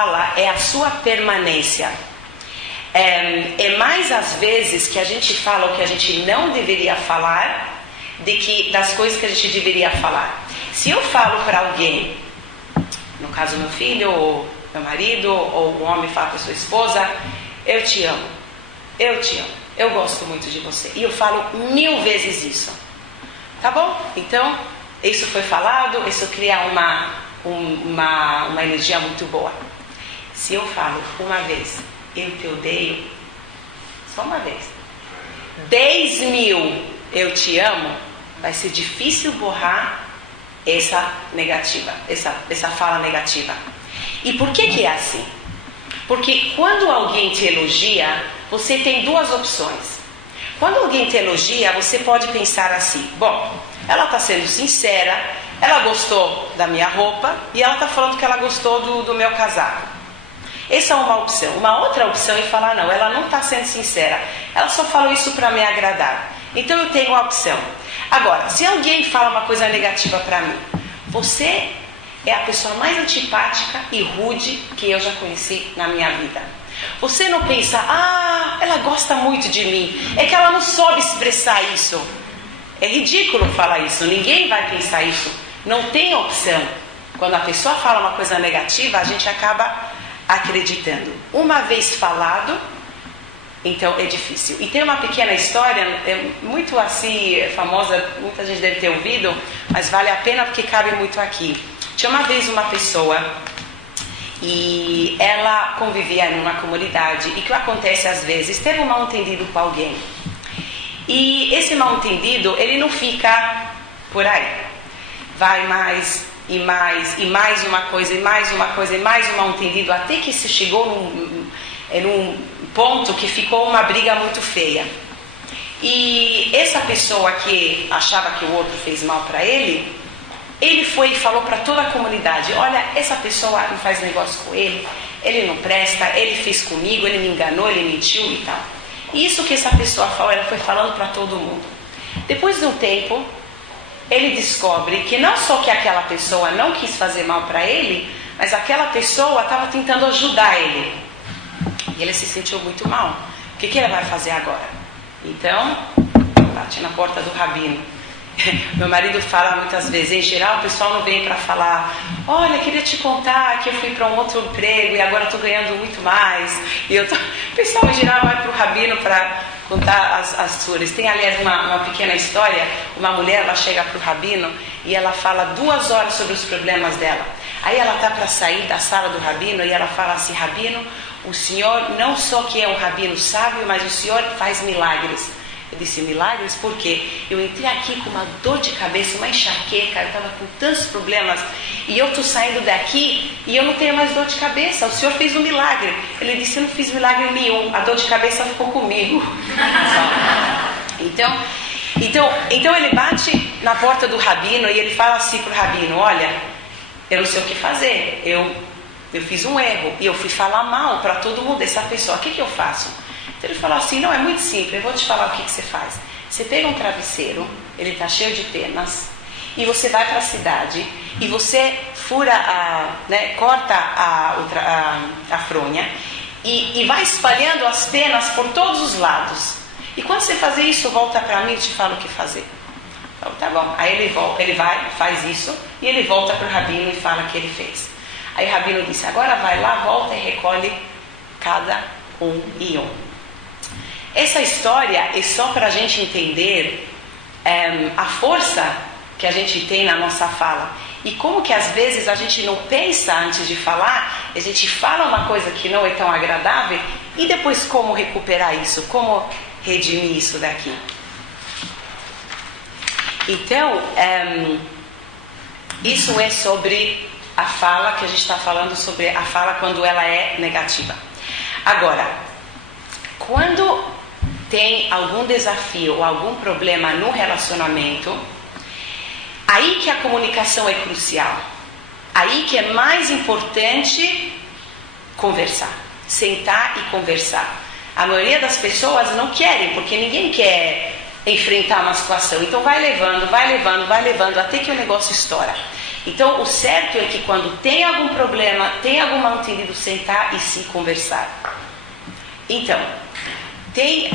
fala é a sua permanência. É mais às vezes que a gente fala o que a gente não deveria falar das coisas que a gente deveria falar. Se eu falo para alguém, no caso meu filho, ou meu marido, ou um homem fala para sua esposa, eu te amo, eu gosto muito de você, e eu falo 1000 vezes isso, tá bom? Então, isso foi falado, isso cria uma energia muito boa. Se eu falo uma vez, eu te odeio, só uma vez, 10.000 eu te amo, vai ser difícil borrar essa negativa, essa fala negativa. E por que é assim? Porque quando alguém te elogia, você tem duas opções. Quando alguém te elogia, você pode pensar assim: bom, ela está sendo sincera, ela gostou da minha roupa e ela está falando que ela gostou do meu casaco. Essa é uma opção. Uma outra opção é falar: não, ela não está sendo sincera, ela só falou isso para me agradar. Então eu tenho a opção. Agora, se alguém fala uma coisa negativa para mim, você é a pessoa mais antipática e rude que eu já conheci na minha vida. Você não pensa: ela gosta muito de mim, é que ela não soube expressar isso. É ridículo falar isso, ninguém vai pensar isso. Não tem opção. Quando a pessoa fala uma coisa negativa, a gente acaba acreditando. Uma vez falado, então é difícil. E tem uma pequena história, muito assim, famosa, muita gente deve ter ouvido, mas vale a pena porque cabe muito aqui. Tinha uma vez uma pessoa e ela convivia numa comunidade, e o que acontece às vezes, teve um mal-entendido com alguém. E esse mal-entendido, ele não fica por aí. Vai mais e mais, e mais uma coisa, e mais uma coisa, e mais um mal-entendido, até que se chegou num ponto que ficou uma briga muito feia. E essa pessoa que achava que o outro fez mal para ele foi e falou para toda a comunidade: olha, essa pessoa não faz negócio com ele não presta, ele fez comigo, ele me enganou, ele mentiu e tal. E isso que essa pessoa falou, ela foi falando para todo mundo. Depois de um tempo, ele descobre que não só que aquela pessoa não quis fazer mal para ele, mas aquela pessoa estava tentando ajudar ele. E ele se sentiu muito mal. O que ele vai fazer agora? Então, bate na porta do rabino. Meu marido fala muitas vezes, em geral o pessoal não vem para falar: olha, queria te contar que eu fui para um outro emprego e agora estou ganhando muito mais. O pessoal em geral vai para o rabino para contar as suas. Tem, aliás, uma pequena história. Uma mulher, ela chega para o rabino e ela fala 2 horas sobre os problemas dela. Aí ela está para sair da sala do rabino e ela fala assim: rabino, o senhor não só que é um rabino sábio, mas o senhor faz milagres. Eu disse: milagres? Por quê? Eu entrei aqui com uma dor de cabeça, uma enxaqueca, eu estava com tantos problemas, e eu estou saindo daqui e eu não tenho mais dor de cabeça. O senhor fez um milagre. Ele disse: eu não fiz milagre nenhum, a dor de cabeça ficou comigo. Então ele bate na porta do rabino e ele fala assim para o rabino: olha, eu não sei o que fazer, eu fiz um erro e eu fui falar mal para todo mundo dessa pessoa, o que eu faço? Então ele falou assim: não, é muito simples, eu vou te falar o que você faz. Você pega um travesseiro, ele está cheio de penas, e você vai para a cidade e você fura corta a fronha e vai espalhando as penas por todos os lados. E quando você fazer isso, volta para mim e te falo o que fazer. Então, tá bom. Aí ele vai, faz isso, e ele volta para o rabino e fala o que ele fez. Aí o rabino disse: agora vai lá, volta e recolhe cada um e um. Essa história é só para a gente entender a força que a gente tem na nossa fala. E como que às vezes a gente não pensa antes de falar, a gente fala uma coisa que não é tão agradável, e depois como recuperar isso, como redimir isso daqui. Então, isso é sobre a fala, que a gente está falando sobre a fala quando ela é negativa. Agora, quando tem algum desafio ou algum problema no relacionamento, aí que a comunicação é crucial. Aí que é mais importante conversar, sentar e conversar. A maioria das pessoas não querem, porque ninguém quer enfrentar uma situação. Então vai levando, até que o negócio estoura. Então, o certo é que quando tem algum problema, tem algum mal-entendido, sentar e se conversar. Então, tem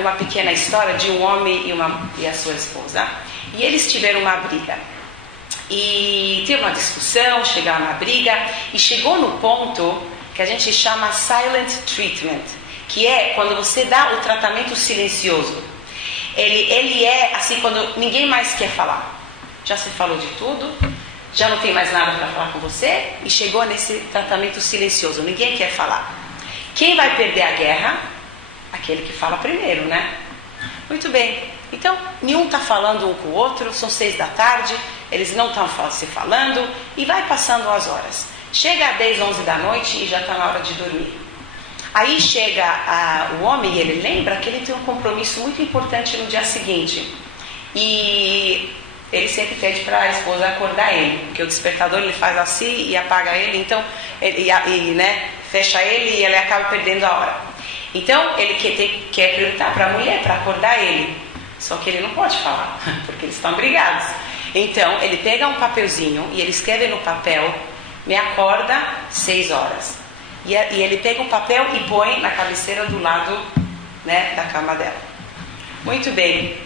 uma pequena história de um homem e a sua esposa, e eles tiveram uma briga. E teve uma discussão, chegaram na briga, e chegou no ponto que a gente chama silent treatment, que é quando você dá o tratamento silencioso. Ele é assim quando ninguém mais quer falar. Já se falou de tudo, já não tem mais nada para falar com você, e chegou nesse tratamento silencioso, ninguém quer falar. Quem vai perder a guerra? Aquele que fala primeiro, né? Muito bem. Então, nenhum está falando um com o outro, são 6 da tarde, eles não estão se falando, e vai passando as horas. Chega às 10, 11 da noite e já está na hora de dormir. Aí chega o homem e ele lembra que ele tem um compromisso muito importante no dia seguinte. E ele sempre pede para a esposa acordar ele, porque o despertador ele faz assim e apaga ele, então fecha ele e ele acaba perdendo a hora. Então ele quer perguntar para a mulher para acordar ele, só que ele não pode falar, porque eles estão brigados. Então ele pega um papelzinho e ele escreve no papel: me acorda 6 horas. E ele pega um papel e põe na cabeceira do lado, né, da cama dela. Muito bem,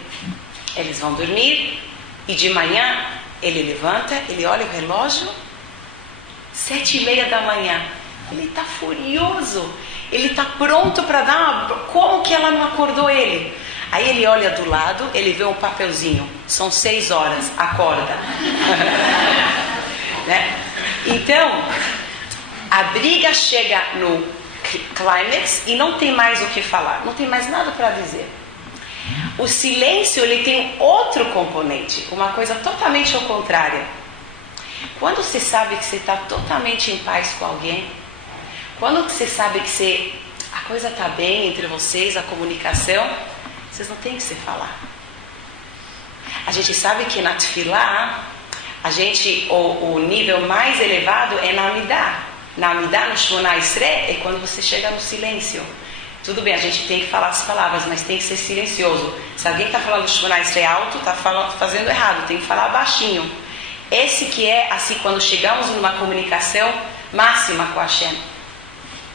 eles vão dormir e de manhã ele levanta, ele olha o relógio, 7:30 da manhã. Ele está furioso, ele está pronto para dar uma... Como que ela não acordou ele? Aí ele olha do lado, ele vê um papelzinho, são 6 horas, acorda. Né? Então, a briga chega no clímax e não tem mais o que falar, não tem mais nada para dizer. O silêncio ele tem outro componente, uma coisa totalmente ao contrário. Quando você sabe que você está totalmente em paz com alguém, quando você sabe que a coisa está bem entre vocês, a comunicação, vocês não têm que se falar. A gente sabe que na tefilá, o nível mais elevado é na amidá. Na amidá, no Shemona Esrei, é quando você chega no silêncio. Tudo bem, a gente tem que falar as palavras, mas tem que ser silencioso. Se alguém está falando Shemona Esrei alto, está fazendo errado, tem que falar baixinho. Esse que é, assim, quando chegamos numa comunicação máxima com Hashem.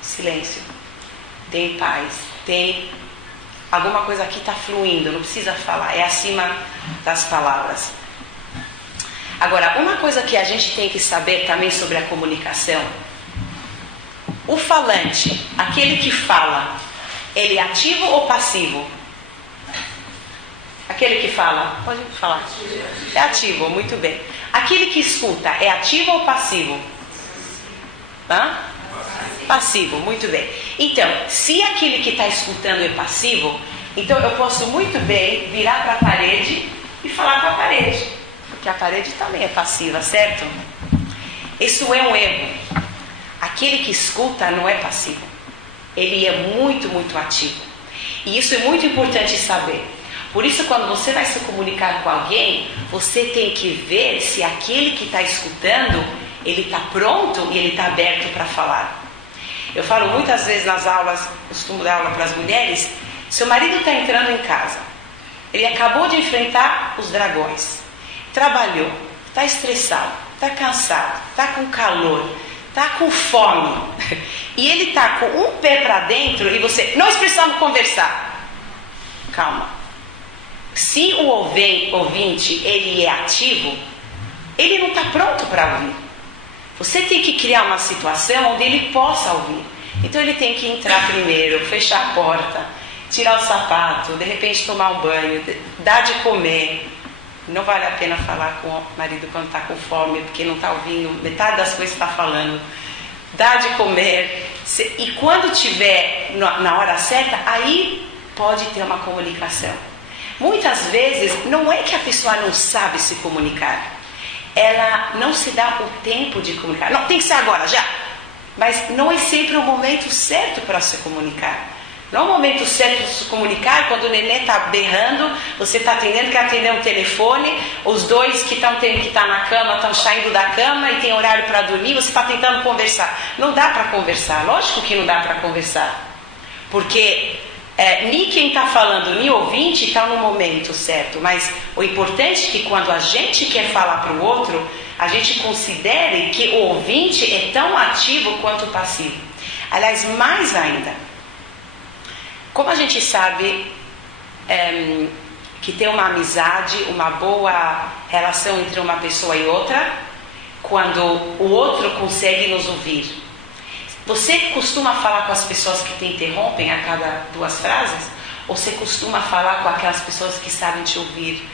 Silêncio. Tem paz, tem... Alguma coisa aqui está fluindo, não precisa falar, é acima das palavras. Agora, uma coisa que a gente tem que saber também sobre a comunicação: o falante, aquele que fala, ele é ativo ou passivo? Aquele que fala, pode falar. É ativo, muito bem. Aquele que escuta, é ativo ou passivo? Passivo, muito bem. Então, se aquele que está escutando é passivo, então eu posso muito bem virar para a parede e falar com a parede, porque a parede também é passiva, certo? Isso é um erro. Aquele que escuta não é passivo, ele é muito, muito ativo. E isso é muito importante saber. Por isso, quando você vai se comunicar com alguém, você tem que ver se aquele que está escutando, ele está pronto e ele está aberto para falar. Eu falo muitas vezes nas aulas, costumo dar aula para as mulheres: seu marido está entrando em casa, ele acabou de enfrentar os dragões, trabalhou, está estressado, está cansado, está com calor, está com fome, e ele está com um pé para dentro e você: nós precisamos conversar. Calma. Se o ouvinte ele é ativo, ele não está pronto para ouvir. Você tem que criar uma situação onde ele possa ouvir. Então ele tem que entrar primeiro, fechar a porta, tirar o sapato, de repente tomar um banho, dar de comer. Não vale a pena falar com o marido quando está com fome, porque não está ouvindo metade das coisas que está falando. Dar de comer. E quando tiver na hora certa, aí pode ter uma comunicação. Muitas vezes não é que a pessoa não sabe se comunicar, ela não se dá o tempo de comunicar. Não, tem que ser agora, já. Mas não é sempre o momento certo para se comunicar. Não é o momento certo de se comunicar quando o neném está berrando, você está atendendo, quer atender um telefone, os dois que estão tendo que estar na cama estão saindo da cama e tem horário para dormir, você está tentando conversar. Não dá para conversar, lógico que não dá para conversar. Porque nem quem está falando, nem o ouvinte está no momento certo. Mas o importante é que quando a gente quer falar para o outro, a gente considere que o ouvinte é tão ativo quanto o passivo. Aliás, mais ainda, como a gente sabe que tem uma amizade, uma boa relação entre uma pessoa e outra, quando o outro consegue nos ouvir. Você costuma falar com as pessoas que te interrompem a cada 2 frases? Ou você costuma falar com aquelas pessoas que sabem te ouvir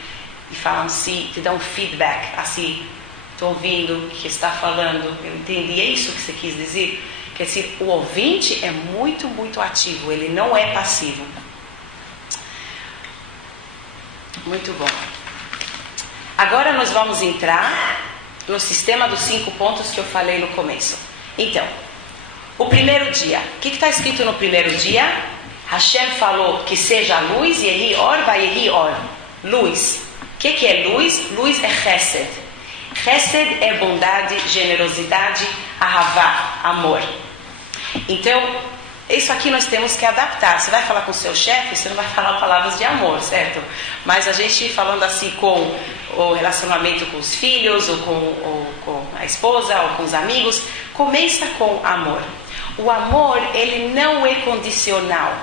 e falam assim, te dão feedback, assim, estou ouvindo o que está falando, eu entendi, é isso que você quis dizer? Quer dizer, o ouvinte é muito, muito ativo, ele não é passivo. Muito bom. Agora nós vamos entrar no sistema dos 5 pontos que eu falei no começo. Então, o primeiro dia. O que está escrito no primeiro dia? Hashem falou que seja luz, Yehi Or, Vayehi Or. Luz. O que é luz? Luz é Chesed. Chesed é bondade, generosidade, Ahavá, amor. Então, isso aqui nós temos que adaptar. Você vai falar com o seu chefe, você não vai falar palavras de amor, certo? Mas a gente falando assim com o relacionamento com os filhos, ou com a esposa, ou com os amigos, começa com amor. O amor, ele não é condicional.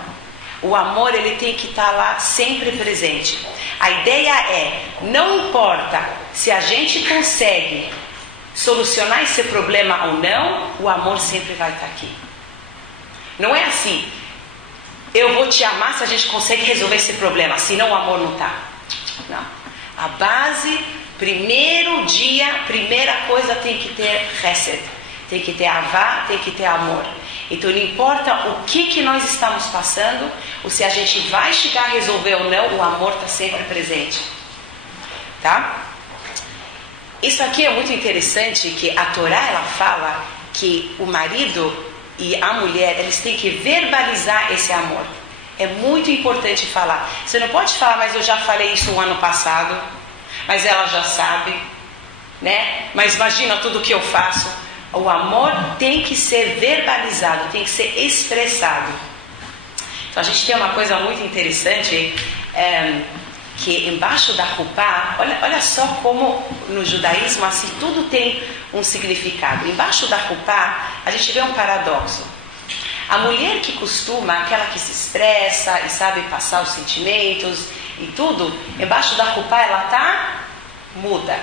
O amor, ele tem que estar lá sempre presente. A ideia é, não importa se a gente consegue solucionar esse problema ou não, o amor sempre vai estar aqui. Não é assim, eu vou te amar se a gente consegue resolver esse problema, senão o amor não está. Não. A base, primeiro dia, primeira coisa tem que ter Chesed, tem que ter Avá, tem que ter amor. Então não importa o que nós estamos passando, ou se a gente vai chegar a resolver ou não, o amor está sempre presente. Tá? Isso aqui é muito interessante, que a Torá ela fala que o marido e a mulher, eles têm que verbalizar esse amor. É muito importante falar. Você não pode falar, mas eu já falei isso o ano passado, mas ela já sabe, né? Mas imagina tudo que eu faço. O amor tem que ser verbalizado, tem que ser expressado. Então a gente tem uma coisa muito interessante, que embaixo da Rupá, olha só como no judaísmo assim tudo tem um significado. Embaixo da Rupá a gente vê um paradoxo. A mulher que costuma, aquela que se expressa e sabe passar os sentimentos e tudo, embaixo da Rupá ela está muda,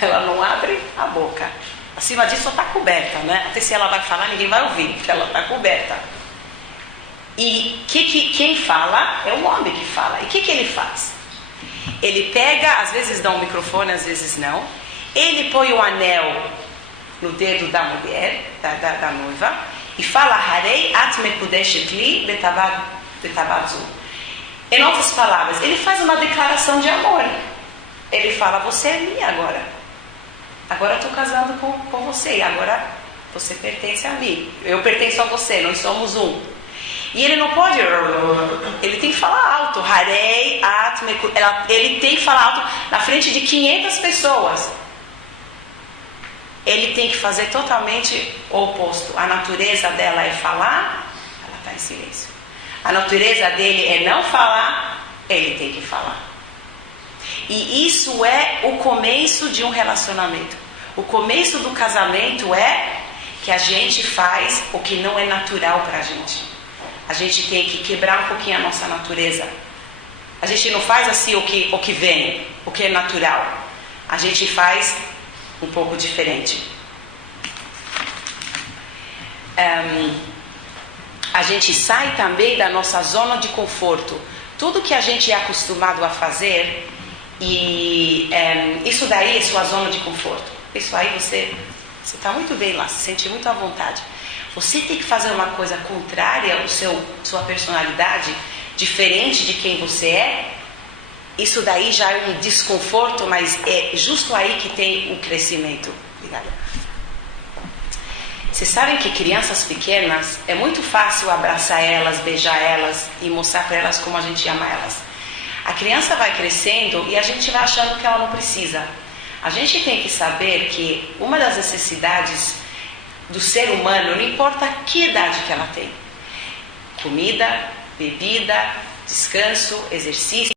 ela não abre a boca. Acima disso ela está coberta, né? Até se ela vai falar ninguém vai ouvir, porque ela está coberta. E quem fala é o homem que fala. E o que ele faz? Ele pega, às vezes dá um microfone, às vezes não. Ele põe o anel no dedo da mulher, da noiva, e fala, Harei at mekudeshet li betabadzu. Em outras palavras, ele faz uma declaração de amor. Ele fala, você é minha agora. Agora eu estou casando com você, e agora você pertence a mim. Eu pertenço a você, nós somos um. E ele não pode, ele tem que falar alto, Harei at mekudeshet. Ele tem que falar alto na frente de 500 pessoas. Ele tem que fazer totalmente o oposto. A natureza dela é falar, ela está em silêncio. A natureza dele é não falar, ele tem que falar. E isso é o começo de um relacionamento. O começo do casamento é que a gente faz o que não é natural para a gente. A gente tem que quebrar um pouquinho a nossa natureza. A gente não faz assim o que vem, o que é natural. A gente faz um pouco diferente. A gente sai também da nossa zona de conforto. Tudo que a gente é acostumado a fazer, e isso daí é sua zona de conforto. Isso aí você está muito bem lá, se sente muito à vontade. Você tem que fazer uma coisa contrária à sua personalidade, diferente de quem você é. Isso daí já é um desconforto, mas é justo aí que tem um crescimento. Obrigada. Vocês sabem que crianças pequenas, é muito fácil abraçar elas, beijar elas e mostrar para elas como a gente ama elas. A criança vai crescendo e a gente vai achando que ela não precisa. A gente tem que saber que uma das necessidades do ser humano, não importa que idade que ela tem, comida, bebida, descanso, exercício,